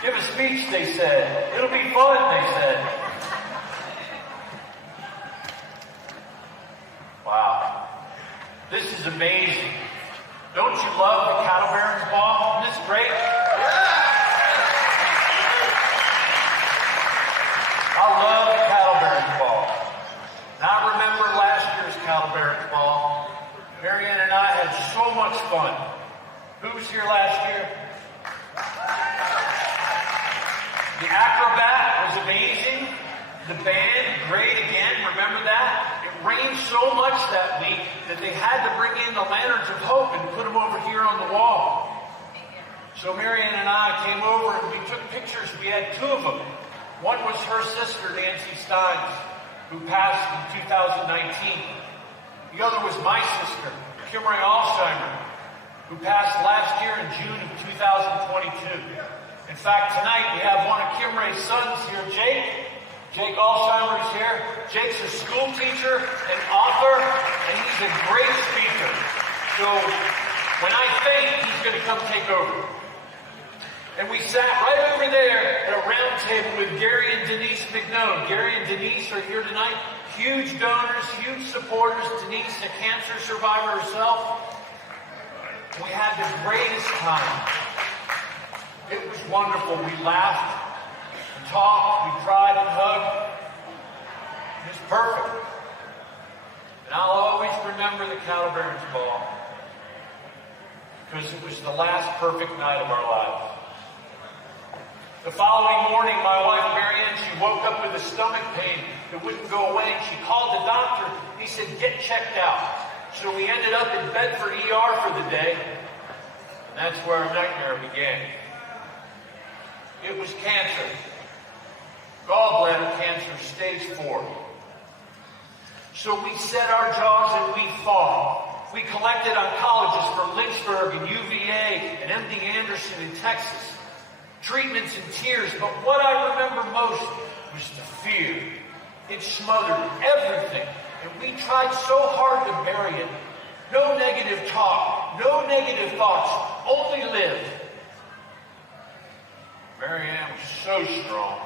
Give a speech, they said. It'll be fun, they said. Wow. This is amazing. Don't you love the Cattle Barons Ball? Isn't this great? I love the Cattle Barons Ball. Now I remember last year's Cattle Barons Ball. Marianne and I had so much fun. Who was here last year? The acrobat was amazing. The band, great again. Remember that? It rained so much that week that they had to bring in the lanterns of hope and put them over here on the wall. So Marianne and I came over and we took pictures. We had two of them. One was her sister, Nancy Steins, who passed in 2019. The other was my sister, Kimray Alzheimer, who passed last year in June of 2022. In fact, tonight we have one of Kimray's sons here, Jake. Jake Alzheimer is here. Jake's a school teacher, an author, and he's a great speaker. So when I faint, he's going to come take over. And we sat right over there at a round table with Gary and Denise McNone. Gary and Denise are here tonight. Huge donors, huge supporters. Denise, a cancer survivor herself. We had the greatest time. It was wonderful. We laughed, we talked, we cried and hugged. It was perfect. And I'll always remember the Cattle Barons Ball because it was the last perfect night of our lives. The following morning, my wife Marianne, she woke up with a stomach pain that wouldn't go away. And she called the doctor. He said, "Get checked out." So we ended up in Bedford ER for the day. And that's where our nightmare began. It was cancer. Gallbladder cancer, stage 4. So we set our jaws and we fought. We collected oncologists from Lynchburg and UVA and MD Anderson in Texas. Treatments and tears, but what I remember most was the fear. It smothered everything, and we tried so hard to bury it. No negative talk, no negative thoughts, only live. Marianne was so strong.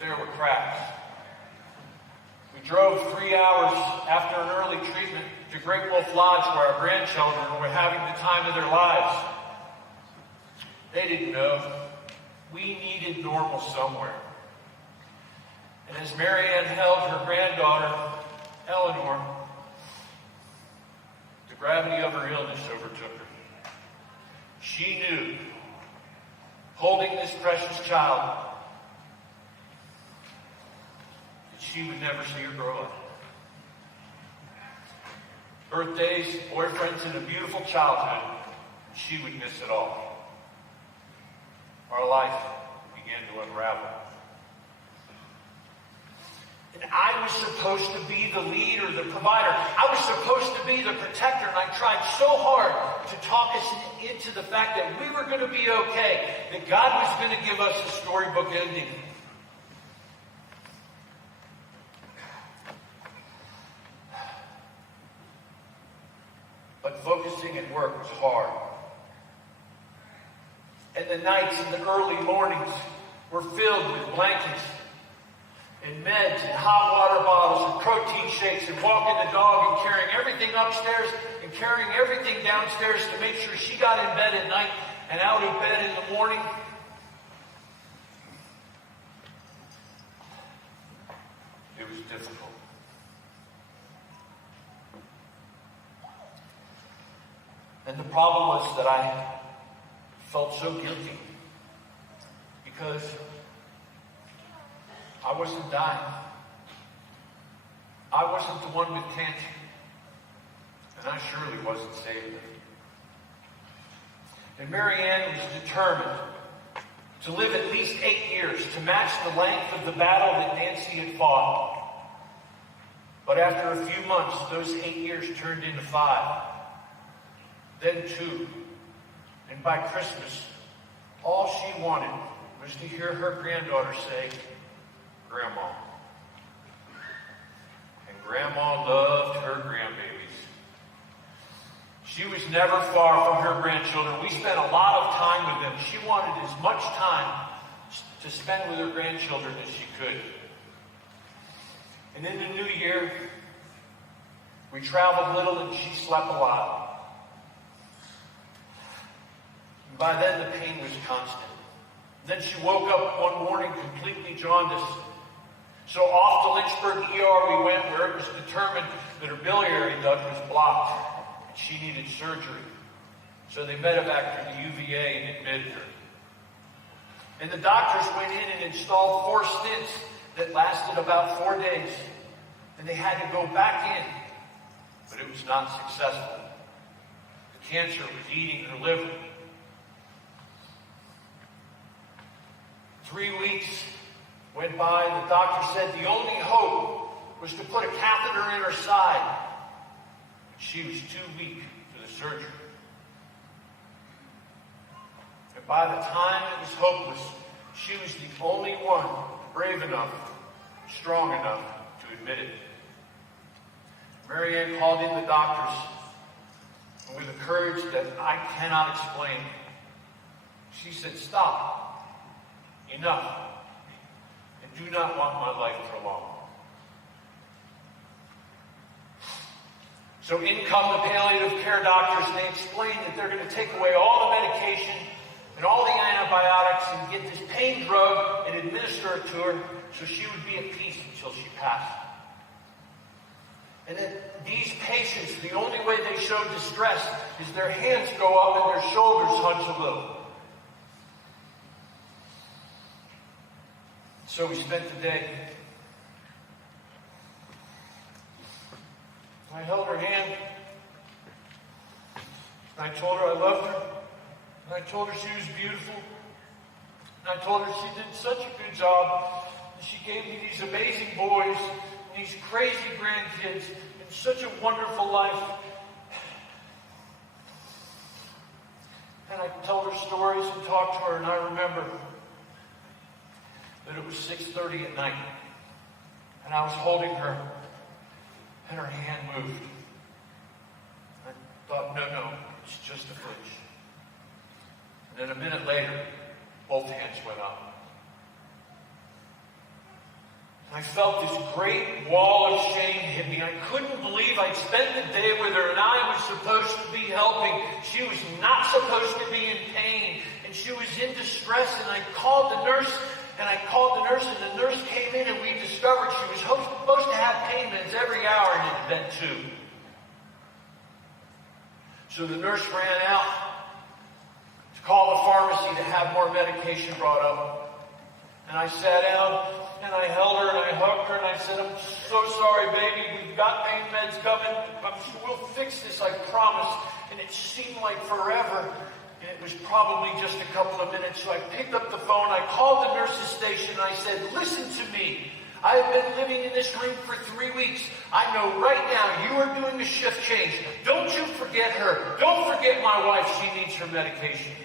There were cracks. We drove 3 hours after an early treatment to Great Wolf Lodge where our grandchildren were having the time of their lives. They didn't know. We needed normal somewhere. And as Marianne held her granddaughter, Eleanor, the gravity of her illness overtook her. She knew, holding this precious child, that she would never see her grow up. Birthdays, boyfriends, and a beautiful childhood, she would miss it all. Our life began to unravel. And I was supposed to be the leader, the provider. I was supposed to be the protector, and I tried so hard to talk us into the fact that we were going to be okay, that God was going to give us a storybook ending. But focusing at work was hard. And the nights and the early mornings were filled with blankets and meds and hot water bottles and protein shakes and walking the dog and carrying everything upstairs and carrying everything downstairs to make sure she got in bed at night and out of bed in the morning. It was difficult. And the problem was that I felt so guilty because I wasn't dying. I wasn't the one with cancer. And I surely wasn't saving it. And Marianne was determined to live at least 8 years to match the length of the battle that Nancy had fought. But after a few months, those 8 years turned into 5. Then 2. And by Christmas, all she wanted was to hear her granddaughter say, "Grandma." And Grandma loved her grandbabies. She was never far from her grandchildren. We spent a lot of time with them. She wanted as much time to spend with her grandchildren as she could. And in the new year, we traveled little and she slept a lot. And by then, the pain was constant. Then she woke up one morning completely jaundiced. So off to Lynchburg ER we went, where it was determined that her biliary duct was blocked and she needed surgery. So they medevaced her to UVA and admitted her. And the doctors went in and installed 4 stents that lasted about 4 days. And they had to go back in, but it was not successful. The cancer was eating her liver. 3 weeks went by, and the doctor said the only hope was to put a catheter in her side. But she was too weak for the surgery. And by the time it was hopeless, she was the only one brave enough, strong enough to admit it. Mary Ann called in the doctors, and with a courage that I cannot explain, she said, "Stop. Enough. And do not want my life prolonged." So in come the palliative care doctors, and they explain that they're going to take away all the medication and all the antibiotics and get this pain drug and administer it to her so she would be at peace until she passed. And then these patients, the only way they show distress is their hands go up and their shoulders hunch a little. So we spent the day. I held her hand. And I told her I loved her. And I told her she was beautiful. And I told her she did such a good job. And she gave me these amazing boys and these crazy grandkids and such a wonderful life. And I told her stories and talked to her, and I remember that it was 6:30 at night, and I was holding her, and her hand moved. I thought, no, it's just a flinch. And then a minute later, both hands went up. And I felt this great wall of shame hit me. I couldn't believe I'd spent the day with her, and I was supposed to be helping. She was not supposed to be in pain, and she was in distress, and I called the nurse. And the nurse came in, and we discovered she was supposed to have pain meds every hour, and it had been 2. So the nurse ran out to call the pharmacy to have more medication brought up. And I sat down, and I held her, and I hugged her, and I said, "I'm so sorry, baby. We've got pain meds coming. We'll fix this, I promise." And it seemed like forever. And it was probably just a couple of minutes, so I picked up the phone, I called the nurse's station, and I said, "Listen to me. I have been living in this room for 3 weeks. I know right now you are doing a shift change. Don't you forget her. Don't forget my wife. She needs her medication."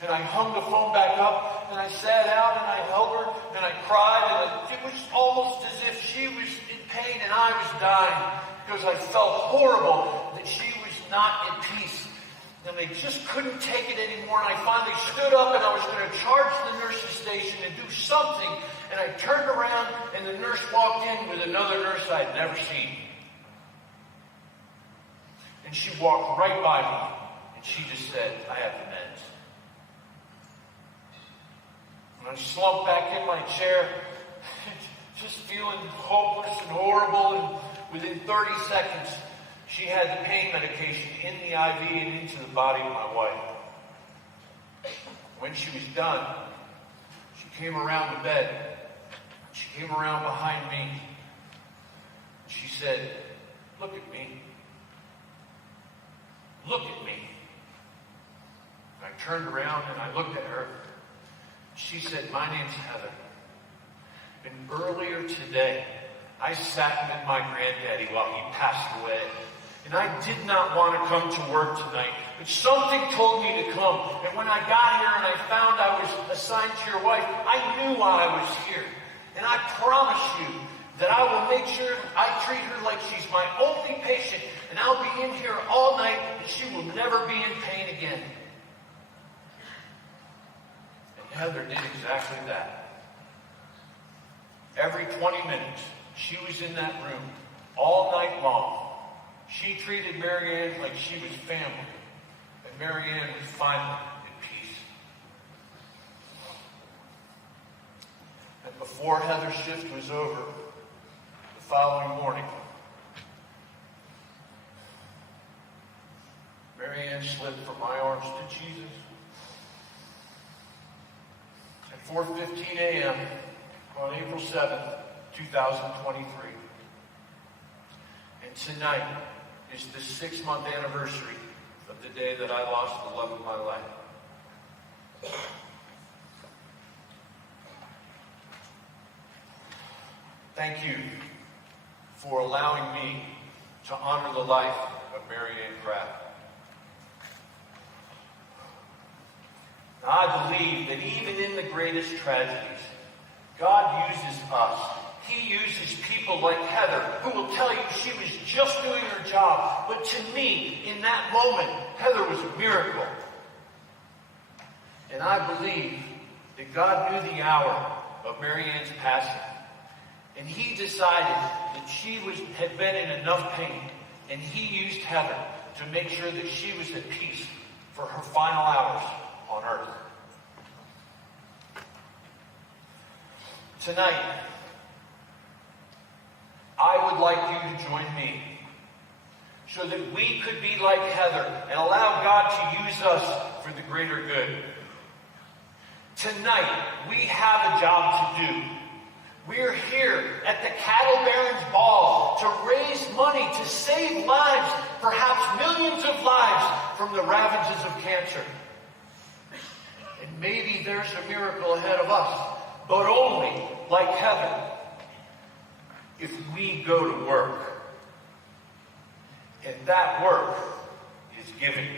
And I hung the phone back up, and I sat out, and I held her, and I cried, and it was almost as if she was in pain and I was dying, because I felt horrible that she was not at peace. And they just couldn't take it anymore. And I finally stood up, and I was going to charge the nurse's station and do something. And I turned around, and the nurse walked in with another nurse I'd never seen. And she walked right by me, and she just said, "I have the meds." And I slumped back in my chair, just feeling hopeless and horrible. And within 30 seconds, she had the pain medication in the IV and into the body of my wife. When she was done, she came around the bed. She came around behind me. She said, "Look at me. Look at me." I turned around and I looked at her. She said, "My name's Heather. And earlier today, I sat with my granddaddy while he passed away. And I did not want to come to work tonight, but something told me to come. And when I got here and I found I was assigned to your wife, I knew why I was here. And I promise you that I will make sure I treat her like she's my only patient, and I'll be in here all night, and she will never be in pain again. And Heather did exactly that. Every 20 minutes, she was in that room all night long. She treated Mary Ann like she was family, and Mary Ann was finally at peace. And before Heather's shift was over, the following morning, Mary Ann slipped from my arms to Jesus. At 4:15 a.m. on April 7th, 2023. And tonight is the 6-month anniversary of the day that I lost the love of my life. Thank you for allowing me to honor the life of Mary Ann Kraft. Now, I believe that even in the greatest tragedies, God uses us. He uses people like Heather, who will tell you she was just doing her job. But to me, in that moment, Heather was a miracle. And I believe that God knew the hour of Mary Ann's passing. And he decided that she had been in enough pain. And he used Heather to make sure that she was at peace for her final hours on earth. Tonight, I would like you to join me so that we could be like Heather and allow God to use us for the greater good. Tonight, we have a job to do. We're here at the Cattle Barons Ball to raise money to save lives, perhaps millions of lives, from the ravages of cancer. And maybe there's a miracle ahead of us, but only like Heather, if we go to work. And that work is giving.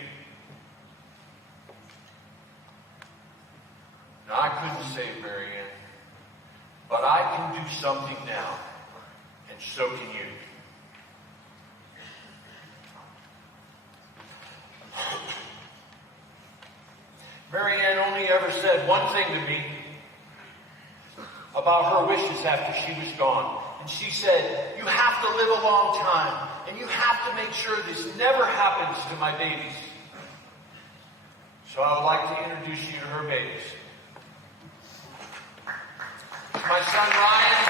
Now, I couldn't save Mary Ann, but I can do something now, and so can you. Mary Ann only ever said one thing to me about her wishes after she was gone. And she said, you have to live a long time, and you have to make sure this never happens to my babies. So I would like to introduce you to her babies. My son Ryan,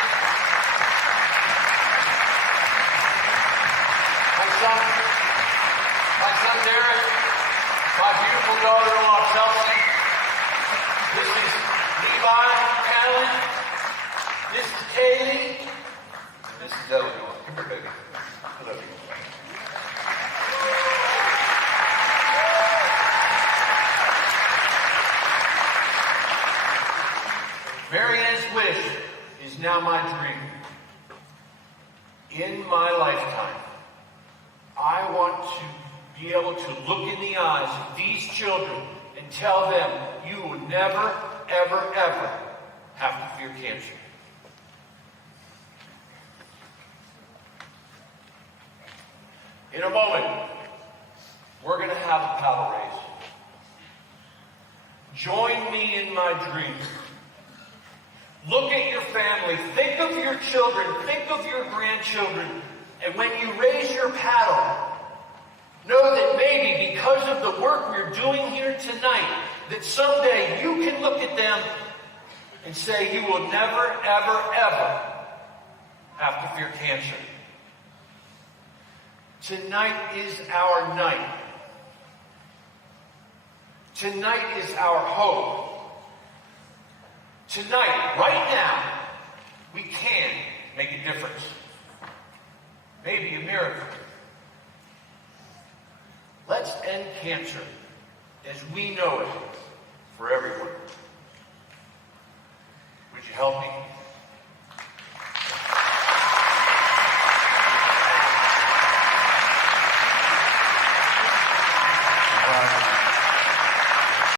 my son Derek, my beautiful daughter-in-law Chelsea. This is Levi Allen. This is Kaylee. And this is Eleanor. Come here, baby. Hello. Mary Ann's wish is now my dream. In my lifetime, I want to be able to look in the eyes of these children and tell them, you will never, ever, ever have to fear cancer. In a moment, we're going to have a paddle race. Join me in my dream. Look at your family. Think of your children. Think of your grandchildren. And when you raise your paddle, know that maybe because of the work we're doing here tonight, that someday you can look at them and say, you will never, ever, ever have to fear cancer. Tonight is our night. Tonight is our hope. Tonight, right now, we can make a difference. Maybe a miracle. Let's end cancer as we know it for everyone. Would you help me?